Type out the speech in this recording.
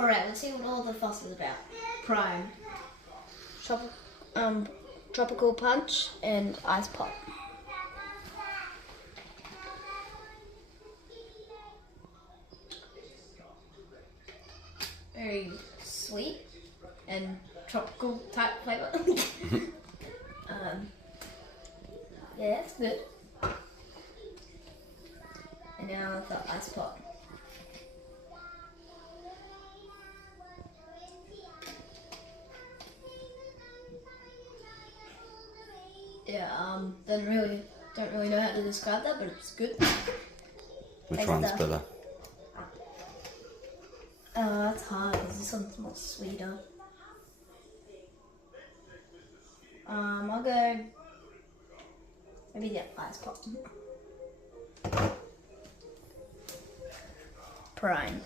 Alright, let's see what all the fuss is about. Prime. Tropical Punch and Ice Pop. Very sweet and tropical type flavour. Yeah, it's good. And now the Ice Pop. Yeah, don't really know how to describe that, but it's good. Which one's better? That's hard because this one's more sweeter. I'll go maybe the Ice Pop. Prime.